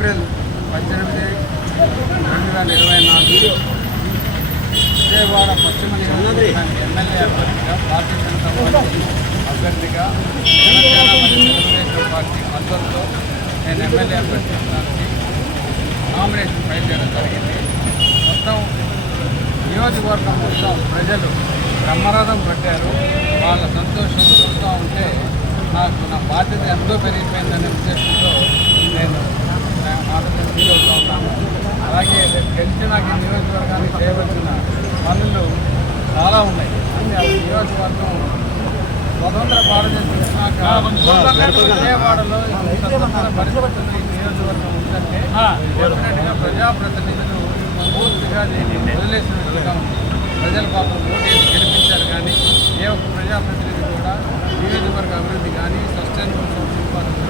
April 18, 2024 Vijayawada పశ్చిమ నియోజకవర్గానికి MLA అభ్యర్థిగా భారతీయ జనతా పార్టీ అభ్యర్థిగా జనసేన మరియు తెలుగుదేశం పార్టీ మద్దతుతో నేను ఎమ్మెల్యే అభ్యర్థించడానికి నామినేషన్ ఫైల్ చేయడం జరిగింది. మొత్తం నియోజకవర్గం మొత్తం ప్రజలు బ్రహ్మరథం పట్టారు. వాళ్ళ సంతోషం చూస్తూ ఉంటే నా బాధ్యత ఎంతో పెరిగిపోయిందనే ఉద్దేశంతో నేను మాటలు ఫీల్ అవుతూ ఉన్నాను. అలాగే గెలిచి నాకు ఈ నియోజకవర్గానికి చేయవలసిన పనులు చాలా ఉన్నాయి. అంటే ఆ నియోజకవర్గం స్వతంత్ర భారతదేశం వచ్చినాక విజయవాడలో స్వతంత్ర పరిస్థితుల్లో ఈ నియోజకవర్గం ఉందంటే డెఫినెట్గా ప్రజాప్రతినిధులు పూర్తిగా దీన్ని వదిలేసినట్లుగా ఉంది. ప్రజల పాపం ఓటేసి గెలిపించారు, కానీ ఏ ఒక్క ప్రజాప్రతినిధి కూడా నియోజకవర్గ అభివృద్ధి కానీ సస్టైనబుల్